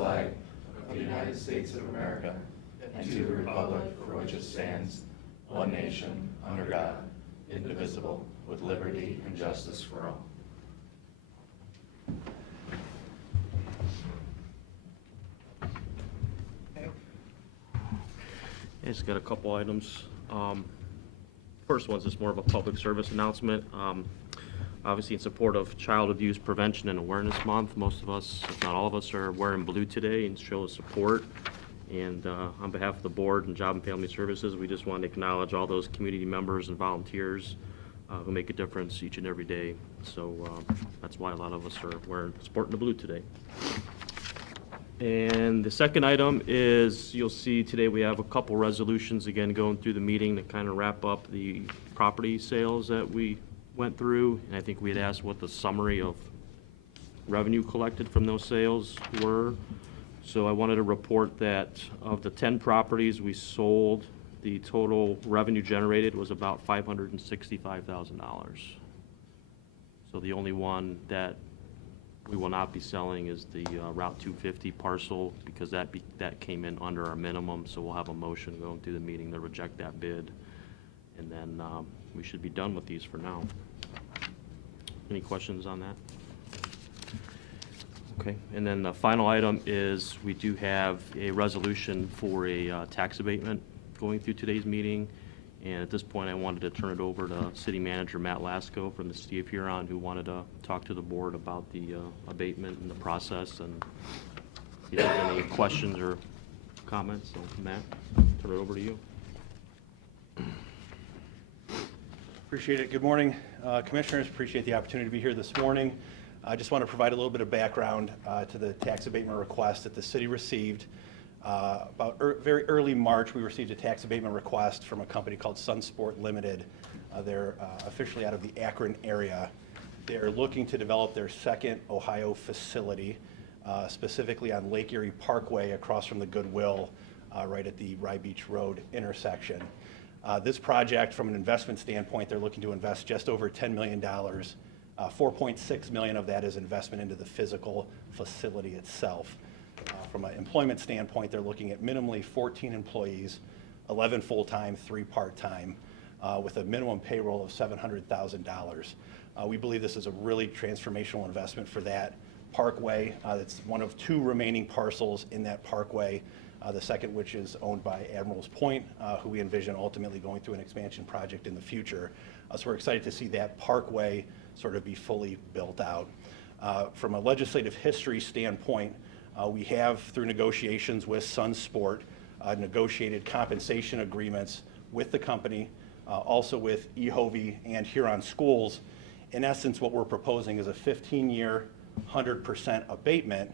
flag of the United States of America and to the republic for which it stands, one nation, under God, indivisible, with liberty and justice for all. Just got a couple items. First one's just more of a public service announcement. Obviously in support of Child Abuse Prevention and Awareness Month, most of us, if not all of us, are wearing blue today and show support. And on behalf of the board and Job and Family Services, we just want to acknowledge all those community members and volunteers who make a difference each and every day. So that's why a lot of us are sporting the blue today. And the second item is, you'll see today we have a couple resolutions again going through the meeting to kind of wrap up the property sales that we went through. And I think we had asked what the summary of revenue collected from those sales were. So I wanted to report that of the 10 properties we sold, the total revenue generated was about $565,000. So the only one that we will not be selling is the Route 250 parcel, because that came in under our minimum, so we'll have a motion going through the meeting to reject that bid. And then we should be done with these for now. Any questions on that? Okay, and then the final item is we do have a resolution for a tax abatement going through today's meeting. And at this point, I wanted to turn it over to City Manager Matt Lasko from the City of Huron, who wanted to talk to the board about the abatement and the process, and if there's any questions or comments. So Matt, turn it over to you. Appreciate it. Good morning, Commissioners. Appreciate the opportunity to be here this morning. I just want to provide a little bit of background to the tax abatement request that the city received. Very early March, we received a tax abatement request from a company called Sunsport Limited. They're officially out of the Akron area. They're looking to develop their second Ohio facility, specifically on Lake Erie Parkway across from the Goodwill, right at the Rye Beach Road intersection. This project, from an investment standpoint, they're looking to invest just over $10 million. $4.6 million of that is investment into the physical facility itself. From an employment standpoint, they're looking at minimally 14 employees, 11 full-time, 3 part-time, with a minimum payroll of $700,000. We believe this is a really transformational investment for that parkway. It's one of 2 remaining parcels in that parkway, the second which is owned by Admiral's Point, who we envision ultimately going through an expansion project in the future. So we're excited to see that parkway sort of be fully built out. From a legislative history standpoint, we have, through negotiations with Sunsport, negotiated compensation agreements with the company, also with EHOVE and Huron Schools. In essence, what we're proposing is a 15-year, 100% abatement.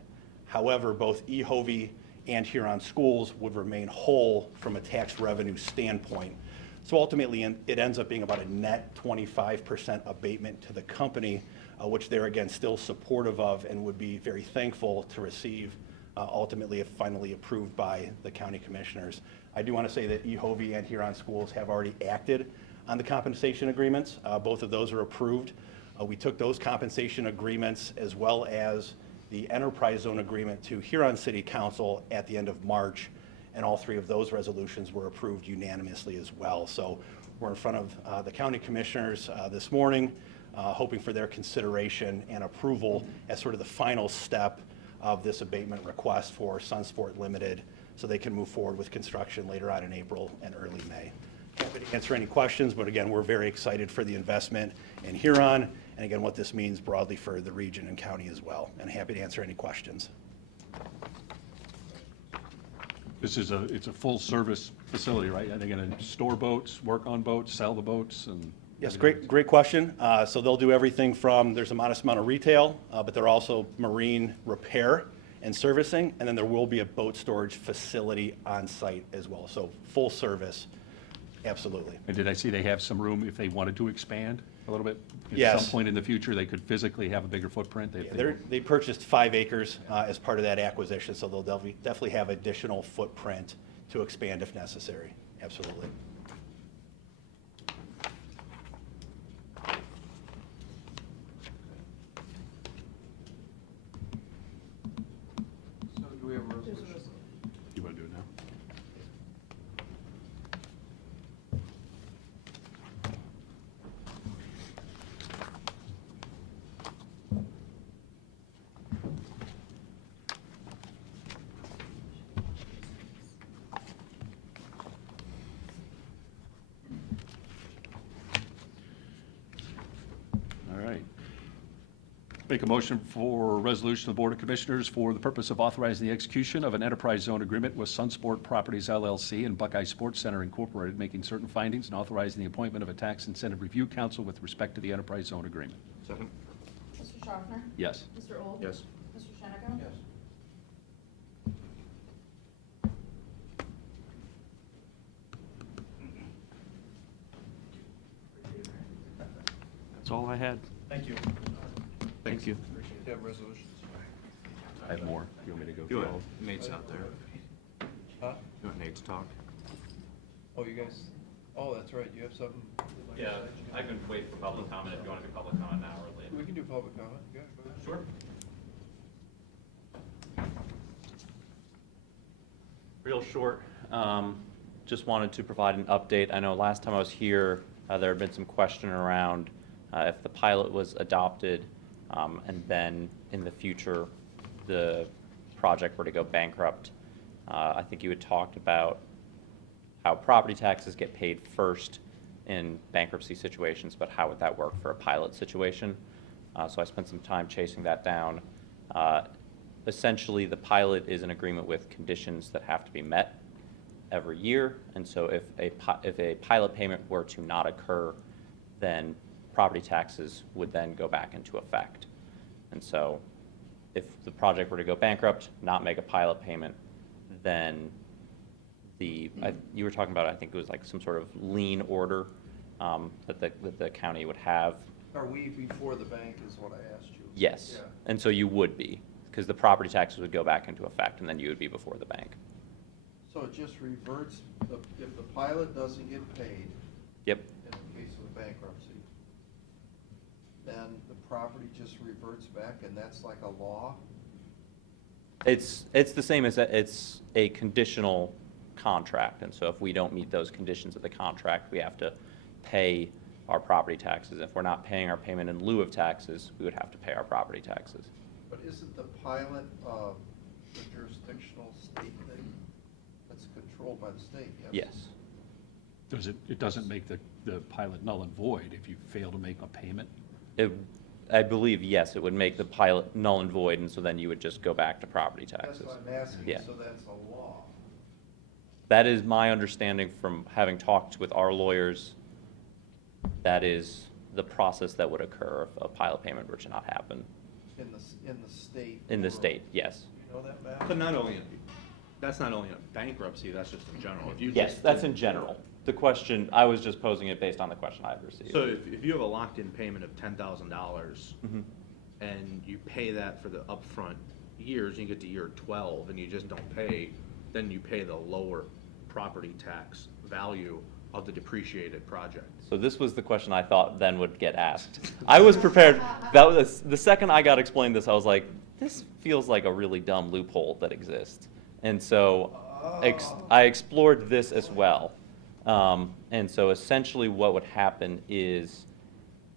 However, both EHOVE and Huron Schools would remain whole from a tax revenue standpoint. So ultimately, it ends up being about a net 25% abatement to the company, which they're, again, still supportive of and would be very thankful to receive ultimately if finally approved by the county commissioners. I do want to say that EHOVE and Huron Schools have already acted on the compensation agreements. Both of those are approved. We took those compensation agreements as well as the enterprise zone agreement to Huron City Council at the end of March, and all 3 of those resolutions were approved unanimously as well. So we're in front of the county commissioners this morning, hoping for their consideration and approval as sort of the final step of this abatement request for Sunsport Limited, so they can move forward with construction later on in April and early May. Happy to answer any questions, but again, we're very excited for the investment in Huron, and again, what this means broadly for the region and county as well, and happy to answer any questions. It's a full-service facility, right? Are they going to store boats, work on boats, sell the boats, and? Yes, great question. So they'll do everything from, there's a modest amount of retail, but they're also marine repair and servicing, and then there will be a boat storage facility on site as well. So full service, absolutely. And did I see they have some room if they wanted to expand a little bit? Yes. At some point in the future, they could physically have a bigger footprint? They purchased 5 acres as part of that acquisition, so they'll definitely have additional footprint to expand if necessary, absolutely. So do we have a resolution? You want to do it now? All right. Make a motion for a resolution of the Board of Commissioners for the purpose of authorizing the execution of an enterprise zone agreement with Sunsport Properties LLC and Buckeye Sports Center Incorporated, making certain findings and authorizing the appointment of a tax incentive review council with respect to the enterprise zone agreement. Second. Mr. Schaffner? Yes. Mr. Old? Yes. Mr. Shenick? Yes. That's all I had. Thank you. Thank you. Appreciate it. Have resolutions. I have more. You want me to go You through want, all? Nate's out there. Huh? You want Nate to talk? Oh, you guys, oh, that's right, you have something? you'd like to Yeah, say? I can wait for public comment if you want to do public comment now or later. We can do public comment, yeah, go ahead. Sure. Real short, just wanted to provide an update. I know last time I was here, there had been some question around if the pilot was adopted, and then in the future, the project were to go bankrupt. I think you had talked about how property taxes get paid first in bankruptcy situations, but how would that work for a pilot situation? So I spent some time chasing that down. Essentially, the pilot is an agreement with conditions that have to be met every year, and so if a pilot payment were to not occur, then property taxes would then go back into effect. And so if the project were to go bankrupt, not make a pilot payment, then you were talking about, I think it was like some sort of lien order that the county would have. Are we before the bank is what I asked you? Yes, Yeah. and so you would be, because the property taxes would go back into effect, and then you would be before the bank. So it just reverts, if the pilot doesn't get paid, Yep, in the case of a bankruptcy, then the property just reverts back, and that's like a law? it's the same as, it's a conditional contract, and so if we don't meet those conditions of the contract, we have to pay our property taxes. If we're not paying our payment in lieu of taxes, we would have to pay our property taxes. But isn't the pilot the jurisdictional state thing? That's controlled by the state, yes? Yes. It doesn't make the pilot null and void if you fail to make a payment? I believe, yes, it would make the pilot null and void, and so then you would just go back to property That's taxes. what I'm asking, Yeah. so that's a law. That is my understanding from having talked with our lawyers. That is the process that would occur if a pilot payment were to not happen. In the state? In the world. state, yes. You know that, Matt? But not only, that's not only a bankruptcy, that's just in general. If you Yes, just that's did- in general. The question, I was just posing it based on the question I've received. So if you have a locked-in payment of $10,000 Mhm. and you pay that for the upfront years, and you get to year 12 and you just don't pay, then you pay the lower property tax value of the depreciated project. So this was the question I thought then would get asked. I was prepared, that was, the second I got explained this, I was like, this feels like a really dumb loophole that exists. And so I explored this as well. And so essentially what would happen is,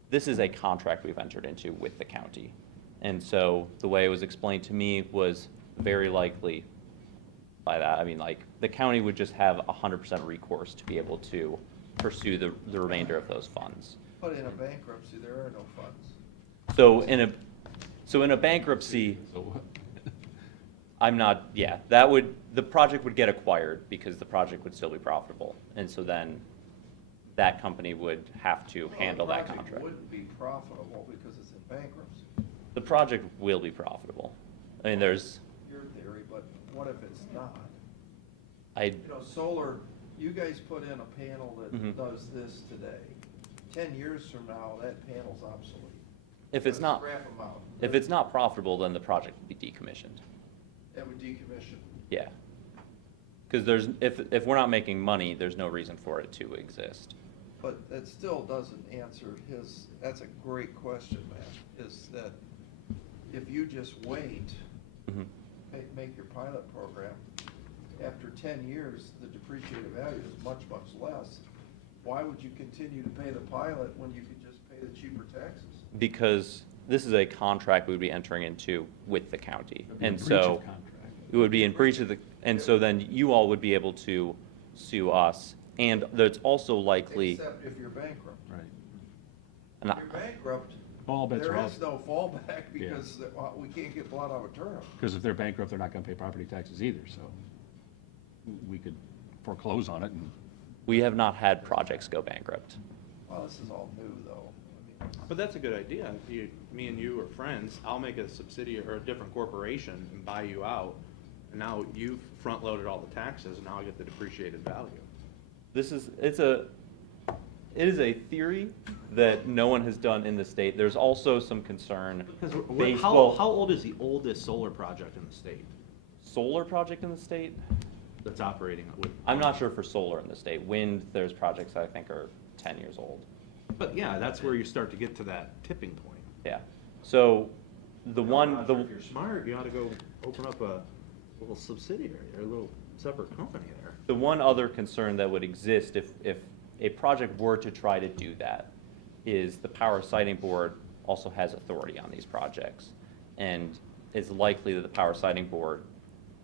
this is a contract we've entered into with the county. And so the way it was explained to me was very likely, by that, I mean, like, the county would just have 100% recourse to be able to pursue the remainder of those funds. But in a bankruptcy, there are no funds. So in a bankruptcy, So what? the project would get acquired because the project would still be profitable. And so then that company would have to handle that The contract. project wouldn't be profitable because it's in bankruptcy, The project will be profitable. I mean, there's, your theory, but what if it's not? I, You know, solar, you guys put in a panel Mhm. that does this today. 10 years from now, that panel's obsolete. if it's not, Scrap them out. if it's not profitable, then the project would be decommissioned. It would decommission. Yeah. Because if we're not making money, there's no reason for it to exist. But that still doesn't answer that's a great question, Matt, is that if you just wait, Mhm. make your pilot program, after 10 years, the depreciated value is much, much less. Why would you continue to pay the pilot when you could just pay the cheaper taxes? Because this is a contract we would be entering into with the county. It'd be a And breach so of contract. it would be in breach of the, and so then you all would be able to sue us. And there's also likely, Except if you're bankrupt. Right. and If I- you're bankrupt, All bets there are off. is no fallback because we can't get blood out of a turnip. Because if they're bankrupt, they're not going to pay property taxes either, so we could foreclose on it and we have not had projects go bankrupt. Well, this is all new, though. I mean, But that's a good idea. Me and you are friends. I'll make a subsidiary or a different corporation and buy you out. And now you've front-loaded all the taxes, and now I get the depreciated value. This is, it is a theory that no one has done in the state. There's also some concern. Because how Baseball, old is the oldest solar project in the state solar project in the state? that's operating with? I'm not sure for solar in the state. Wind, there's projects that I think are 10 years old. But yeah, that's where you start to get to that tipping point. Yeah. So the one, If the, you're smart, you ought to go open up a little subsidiary or a little separate company there. the one other concern that would exist if a project were to try to do that is the Power Siting Board also has authority on these projects. And it's likely that the Power Siting Board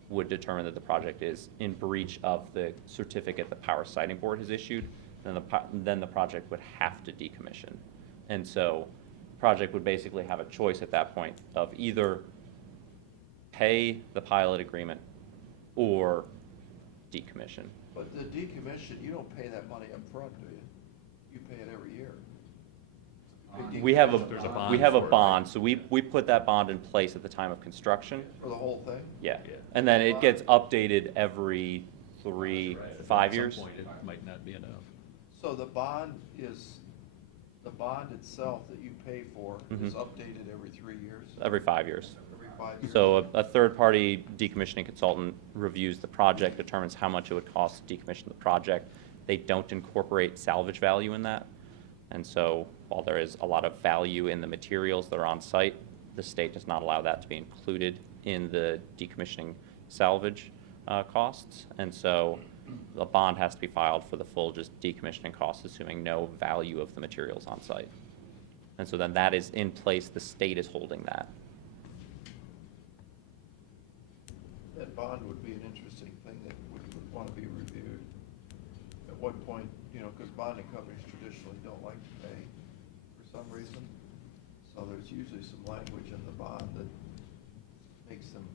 would determine that the project is in breach of the certificate the Power Siting Board has issued, then the project would have to decommission. And so the project would basically have a choice at that point of either pay the pilot agreement or decommission. But the decommission, you don't pay that money up front, do you? You pay it every year. We have There's a bond we have a for it. bond, so we put that bond in place at the time of construction. For the whole thing? Yeah. Yeah. And then it gets updated every 3, 5 years. At some point, it might not be enough. So the bond itself that you pay for is Mhm. updated every 3 years? Every 5 years. Every 5 years? So a third-party decommissioning consultant reviews the project, determines how much it would cost to decommission the project. They don't incorporate salvage value in that. And so while there is a lot of value in the materials that are on site, the state does not allow that to be included in the decommissioning salvage costs. And so a bond has to be filed for the full just decommissioning costs, assuming no value of the materials on site. And so then that is in place, the state is holding that. That bond would be an interesting thing that would want to be reviewed. At what point, because bonding companies traditionally don't like to pay for some reason. So there's usually some language in the bond that makes them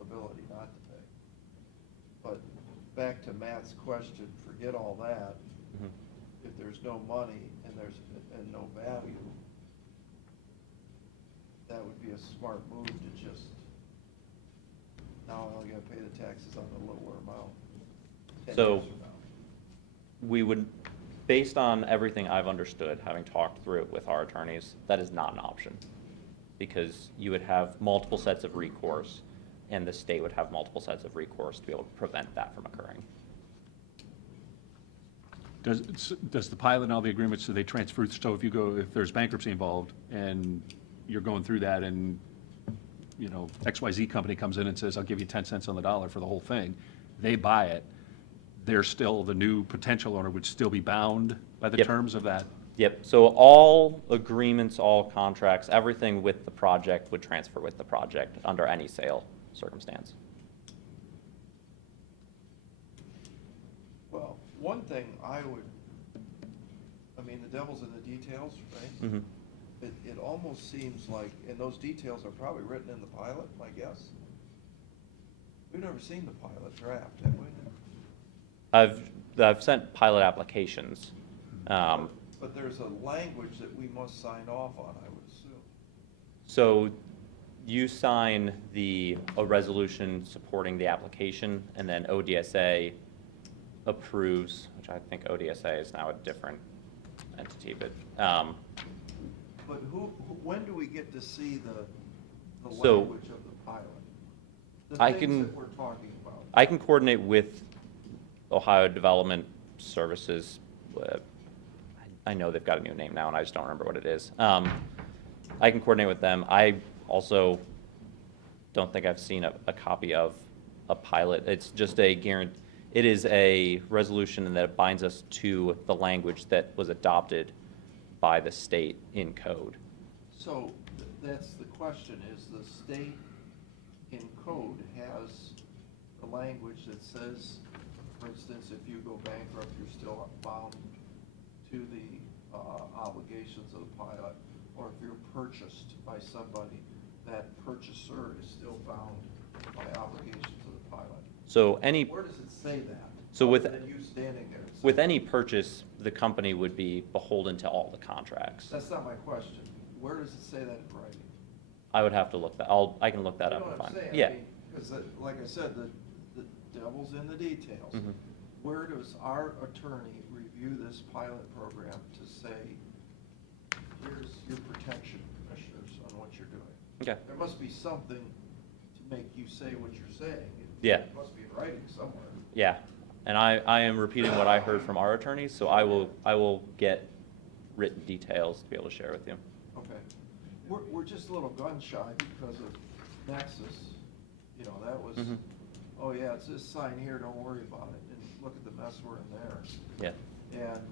ability not to pay. But back to Matt's question, forget all that. Mhm. If there's no money and no value, that would be a smart move to just, now I only gotta pay the taxes on the lower amount. 10 So- years from now. We would, based on everything I've understood, having talked through it with our attorneys, that is not an option. Because you would have multiple sets of recourse, and the state would have multiple sets of recourse to be able to prevent that from occurring. Does the pilot and all the agreements, do they transfer, so if there's bankruptcy involved and you're going through that and, XYZ company comes in and says, I'll give you 10 cents on the dollar for the whole thing, they buy it, they're still, the new potential owner would still be bound by the Yep. terms of that? Yep, so all agreements, all contracts, everything with the project would transfer with the project under any sale circumstance. Well, one thing the devil's in the details, right? Mhm. It almost seems like, and those details are probably written in the pilot, my guess. We've never seen the pilot draft, have we? I've sent pilot applications. But there's a language that we must sign off on, I would assume. So you sign a resolution supporting the application, and then ODSA approves, which I think ODSA is now a different entity, but, But when do we get to see the So, language of the pilot? The I things can- that we're talking about. I can coordinate with Ohio Development Services. I know they've got a new name now, and I just don't remember what it is. I can coordinate with them. I also don't think I've seen a copy of a pilot. It's just a guarantee. It is a resolution that binds us to the language that was adopted by the state in code. So that's the question, is the state in code has the language that says, for instance, if you go bankrupt, you're still bound to the obligations of the pilot, or if you're purchased by somebody, that purchaser is still bound by obligations of the pilot. So any, Where does it say that? So with- Other than you standing there. and saying- with any purchase, the company would be beholden to all the contracts. That's not my question. Where does it say that in writing? I would have to look that, I can look that You up know and what I'm find it. saying? Yeah. Because like I said, the devil's in the details. Mhm. Where does our attorney review this pilot program to say, here's your protection, commissioners, on what you're doing? Okay. There must be something to make you say what you're saying. Yeah. It must be in writing somewhere. Yeah, and I am repeating what I heard from our attorneys, so I will get written details to be able to share with you. Okay. We're just a little gun shy because of Nexus. You know, that was, Mhm. oh yeah, it's this sign here, don't worry about it. And look at the mess we're in there. Yeah. And,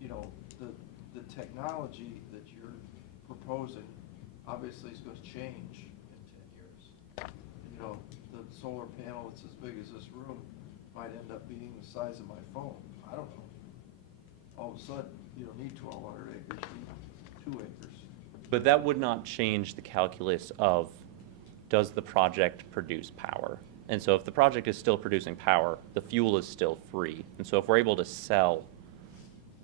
you know, the technology that you're proposing obviously is going to change in 10 years. You know, the solar panel that's as big as this room might end up being the size of my phone. I don't know. All of a sudden, you don't need 1,200 acres, you need 2 acres. But that would not change the calculus of, does the project produce power? And so if the project is still producing power, the fuel is still free. And so if we're able to sell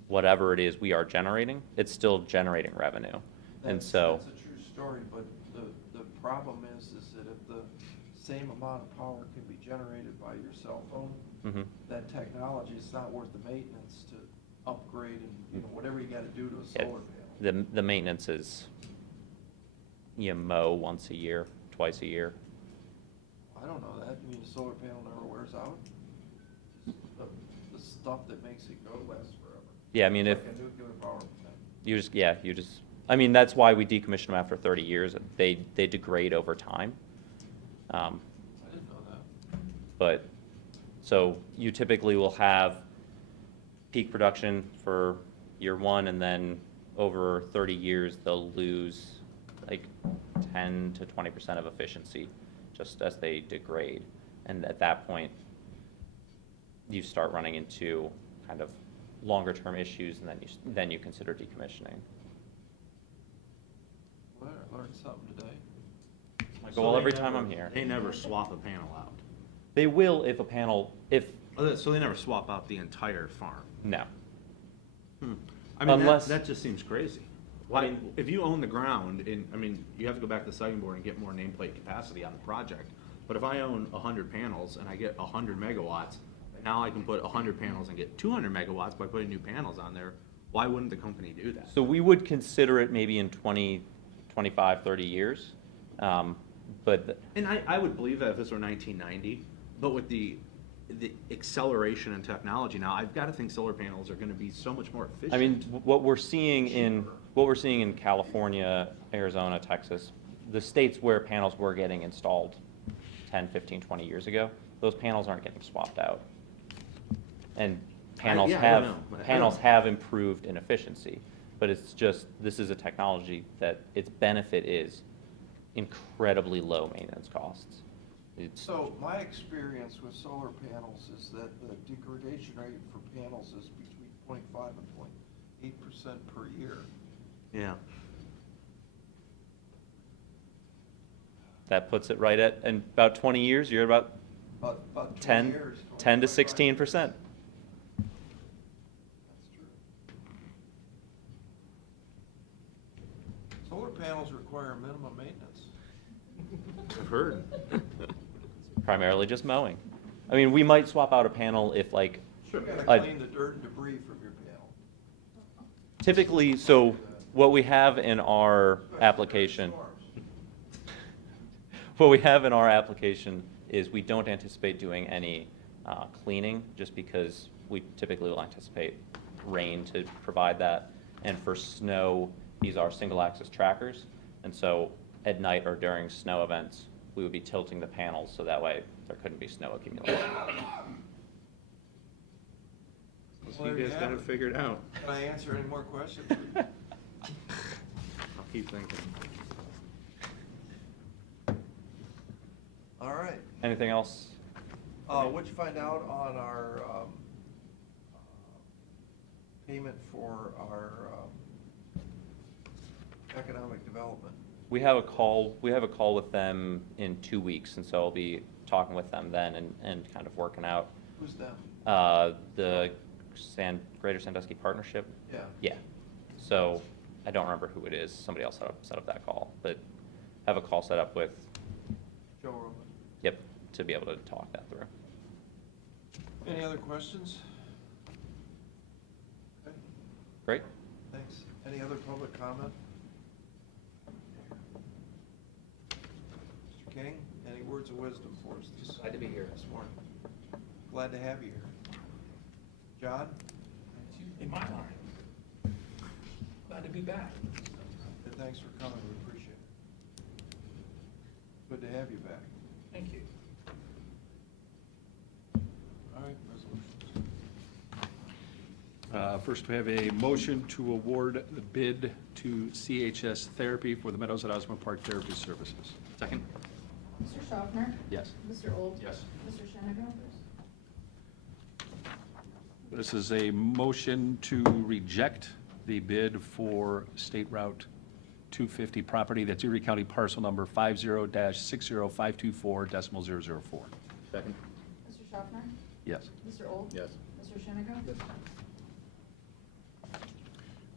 whatever it is we are generating, it's still generating revenue. And That's- so, That's a true story, but the problem is that if the same amount of power can be generated by your cell phone, mhm. that technology is not worth the maintenance to upgrade and, you know, whatever you gotta do to a Yeah, solar panel. the maintenance is, you mow once a year, twice a year. I don't know that. You mean the solar panel never wears out? The stuff that makes it go lasts forever. Yeah, I mean, It's if like a nuclear power plant. you just, I mean, that's why we decommission them after 30 years. They degrade over time. I didn't know that. But, so you typically will have peak production for year one, and then over 30 years, they'll lose like 10 to 20% of efficiency just as they degrade. And at that point, you start running into kind of longer-term issues, and then you consider decommissioning. Well, I learned something today. It's my goal every time I'm here. They never swap a panel out. They will if a panel, So they never swap out the entire farm? no. I mean, Unless- that just seems crazy. I Why, mean- if you own the ground, I mean, you have to go back to the siting board and get more nameplate capacity on the project. But if I own 100 panels and I get 100 megawatts, now I can put 100 panels and get 200 megawatts by putting new panels on there, why wouldn't the company do that? So we would consider it maybe in 20, 25, 30 years. But And I would believe that if this were 1990, but with the acceleration in technology now, I've got to think solar panels are going to be so much more efficient. I mean, what we're seeing in California, Arizona, Texas, the states where panels were getting installed 10, 15, 20 years ago, those panels aren't getting swapped out. And panels yeah, I have, don't know. panels have improved in efficiency, but it's just, this is a technology that its benefit is incredibly low maintenance costs. It's, So my experience with solar panels is that the degradation rate for panels is between 0.5 and 0.8% per year. Yeah. that puts it right at, in about 20 years, you're about About 20 10, years. 10 to 25. 16%. That's true. Solar panels require minimum maintenance. I've heard. Primarily just mowing. I mean, we might swap out a panel if like, You gotta a- clean the dirt and debris from your panel. typically, so what we have in our application, Storms. what we have in our application is we don't anticipate doing any cleaning, just because we typically will anticipate rain to provide that. And for snow, these are single-axis trackers, and so at night or during snow events, we would be tilting the panels so that way there couldn't be snow accumulation. So you guys got it figured out. Can I answer any more questions? I'll keep thinking. All right. Anything else? What'd you find out on our payment for our economic development? We have a call with them in 2 weeks, and so I'll be talking with them then and kind of working out Who's them? the Greater Sandusky Partnership. Yeah. Yeah. So I don't remember who it is. Somebody else set up that call, but have a call set up with, Joe Roman. yep, to be able to talk that through. Any other questions? Okay, Great. thanks. Any other public comment? Mr. King, any words of wisdom for us this Glad to be here. morning? Glad to have you here. John? In my line. Glad to be back. And thanks for coming, we appreciate it. Good to have you back. Thank you. All right, resolutions. First, we have a motion to award the bid to CHS Therapy for the Meadows at Osmond Park Therapy Services. Second? Mr. Schaffner? Yes. Mr. Old? Yes. Mr. Shenneco? This is a motion to reject the bid for State Route 250 property. That's Erie County parcel number 50-60524.004. Second? Mr. Schaffner? Yes. Mr. Old? Yes. Mr. Shenneco?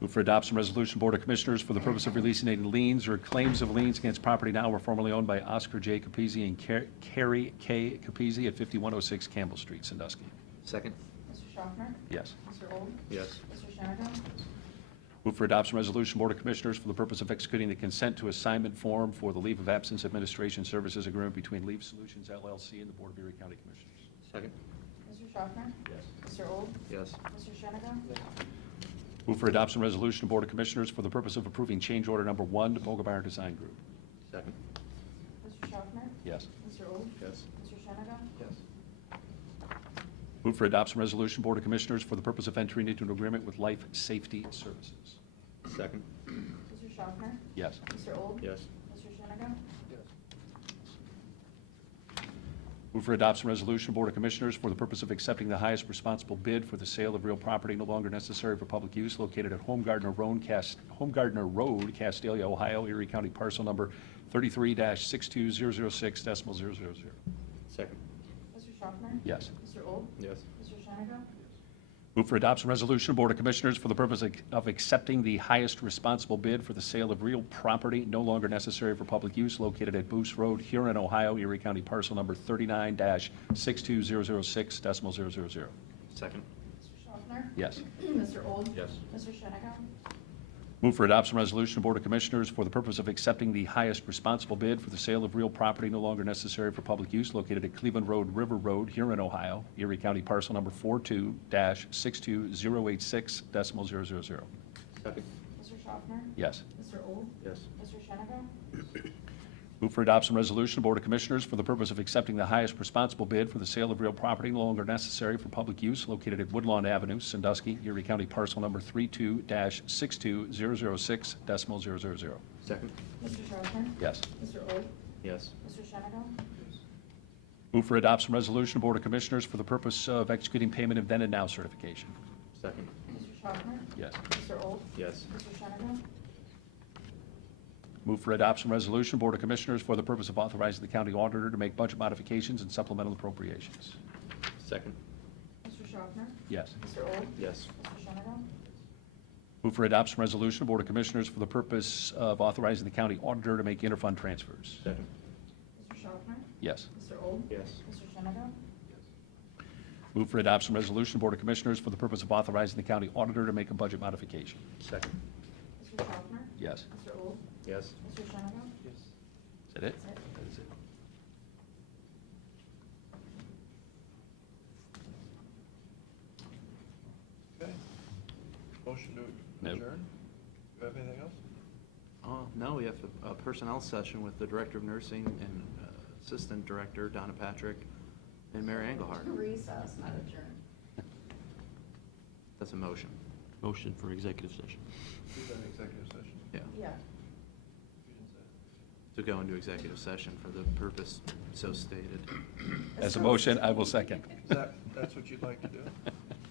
Move for adoption resolution, Board of Commissioners, for the purpose of releasing any liens or claims of liens against property now or formerly owned by Oscar J. Capizzi and Carrie K. Capizzi at 5106 Campbell Street, Sandusky. Second? Mr. Schaffner? Yes. Mr. Old? Yes. Mr. Shenneco? Move for adoption resolution, Board of Commissioners, for the purpose of executing the consent to assignment form for the Leave of Absence Administration Services Agreement between Leave Solutions LLC and the Board of Erie County Commissioners. Second? Mr. Schaffner? Yes. Mr. Old? Yes. Mr. Shenneco? Move for adoption resolution, Board of Commissioners, for the purpose of approving change order number 1 to Vogelbauer Design Group. Second? Mr. Schaffner? Yes. Mr. Old? Yes. Mr. Shenneco? Yes. Move for adoption resolution, Board of Commissioners, for the purpose of entering into an agreement with Life Safety Services. Second? Mr. Schaffner? Yes. Mr. Old? Yes. Mr. Shenneco? Yes. Move for adoption resolution, Board of Commissioners, for the purpose of accepting the highest responsible bid for the sale of real property no longer necessary for public use located at Home Gardener Road, Castalia, Ohio, Erie County parcel number 33-62006.000. Second? Mr. Schaffner? Yes. Mr. Old? Yes. Mr. Shenneco? Move for adoption resolution, Board of Commissioners, for the purpose of accepting the highest responsible bid for the sale of real property no longer necessary for public use located at Boos Road, Huron, Ohio, Erie County parcel number 39-62006.000. Second? Mr. Schaffner? Yes. Mr. Old? Yes. Mr. Shenneco? Move for adoption resolution, Board of Commissioners, for the purpose of accepting the highest responsible bid for the sale of real property no longer necessary for public use located at Cleveland Road, River Road, Huron, Ohio, Erie County parcel number 42-62086.000. Second? Mr. Schaffner? Yes. Mr. Old? Yes. Mr. Shenneco? Move for adoption resolution, Board of Commissioners, for the purpose of accepting the highest responsible bid for the sale of real property no longer necessary for public use located at Woodlawn Avenue, Sandusky, Erie County parcel number 32-62006.000. Second? Mr. Schaffner? Yes. Mr. Old? Yes. Mr. Shenneco? Move for adoption resolution, Board of Commissioners, for the purpose of executing payment of then and now certification. Second? Mr. Schaffner? Yes. Mr. Old? Yes. Mr. Shenneco? Move for adoption resolution, Board of Commissioners, for the purpose of authorizing the county auditor to make budget modifications and supplemental appropriations. Second? Mr. Schaffner? Yes. Mr. Old? Yes. Mr. Shenneco? Move for adoption resolution, Board of Commissioners, for the purpose of authorizing the county auditor to make interfund transfers. Second? Mr. Schaffner? Yes. Mr. Old? Yes. Mr. Shenneco? Move for adoption resolution, Board of Commissioners, for the purpose of authorizing the county auditor to make a budget modification. Second? Mr. Schaffner? Yes. Mr. Old? Yes. Mr. Shenneco? Yes. Is that it? That's it. That is it. Okay. Motion to Nope. adjourn? Do you have anything else? No, we have a personnel session with the Director of Nursing and Assistant Director Donna Patrick, and Mary Engelhardt. Recess, not adjourn. That's a motion. Motion for executive session. Is that executive session? Yeah. Yeah. You didn't say To go into executive session for the purpose so stated. As a motion, I will second. That's what you'd like to do?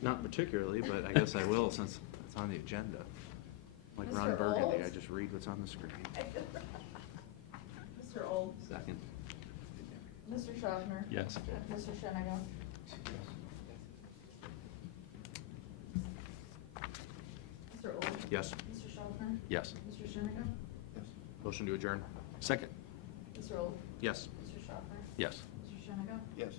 Not particularly, but I guess I will since it's on the agenda. Like Ron Mr. Burgundy, Olds? I just read what's on the screen. Mr. Olds? Second. Mr. Schaffner? Yes. Mr. Sheniga? Mr. Olds? Yes. Mr. Schaffner? Yes. Mr. Sheniga? Yes. Motion to adjourn? Second. Mr. Olds? Yes. Mr. Schaffner? Yes. Mr. Sheniga? Yes.